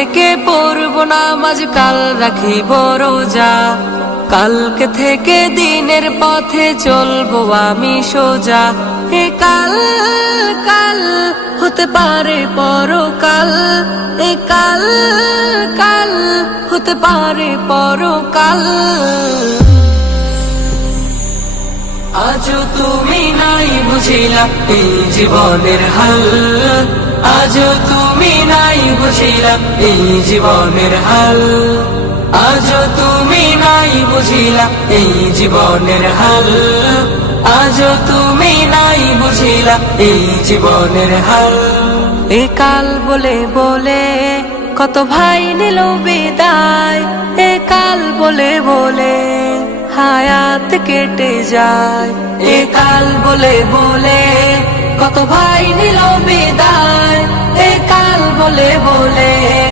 থেকে পড়ব নামাজ, কাল রাখিব রোজা। কালকে থেকে দিনের পথে চলবো আমি সোজা। এ কাল কাল হতে পারে পরকাল, এ কাল কাল হতে পারে পরকাল। আজও তুমি নাই বুঝিলা এই জীবনের হাল, আজও তুমি নাই বুঝিলা এই জীবনের হাল, আজও তুমি নাই বুঝিলা এই জীবনের হাল, আজও তুমি নাই বুঝিলা এই জীবনের হাল। এ কাল বলে বলে কত ভাই নিল বিদায়, এ কাল বলে বলে হায়াত কেটে যায়। এ কাল বলে বলে কত ভাই নিল বিদায়, এ কাল বলে বলে